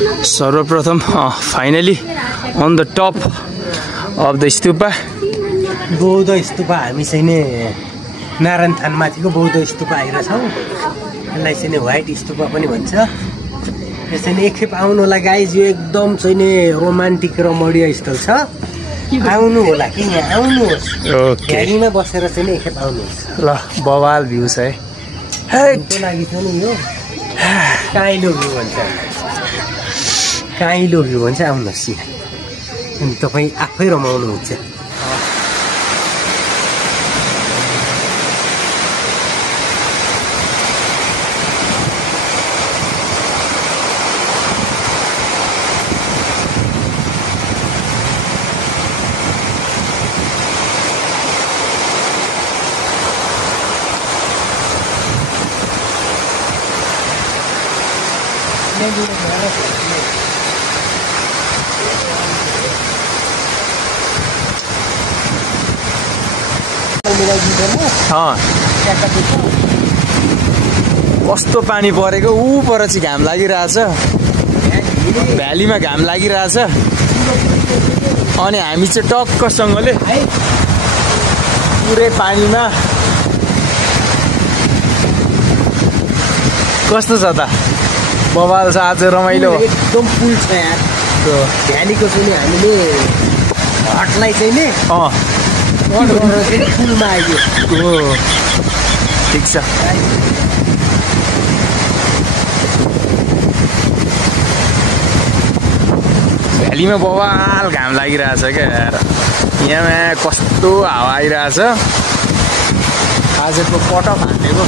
सर्वप्रथम finally on the top of the stupa बौद्ध स्तूपा हामी चाहिँ नि नारायण थान माथिको बौद्ध स्तूपा आइरहेछौँ। यसलाई चाहिँ नि व्हाइट स्तूपा पनि भन्छ। यो चाहिँ नि एकखेप आउनु होला गाइज, यो एकदम चाहिँ नि रोमान्टिक र मडिया स्थल छ। आउनु होला कि यहाँ आउनुहोस्, गाडीमा बसेर चाहिँ नि एकखेप आउनुहोस्। ल बवाल भ्यू छ है। को लागि छ नि यो काइलो भ्यू भन्छ, काइलो भ्यू भन्छ। आउनुहोस् यहाँ अनि तपाईँ आफै रमाउनुहुन्छ। कस्तो पानी परेको, ऊ पर चाहिँ घाम लागिरहेछ, भ्यालीमा घाम लागिरहेछ अनि हामी चाहिँ टक्कसँगले पुरै पानीमा। कस्तो छ त, बवाल छ आज, रमाइलो एकदम पुल छ यार। भ्यालीको चाहिँ हामीले हटलाई चाहिँ नि पुलमा आइयो। ठिक छ। भ्यालीमा बवाल घाम लागिरहेछ क्या यार। यहाँ कस्तो हावा आइरहेछ, आजको पटक हानेको।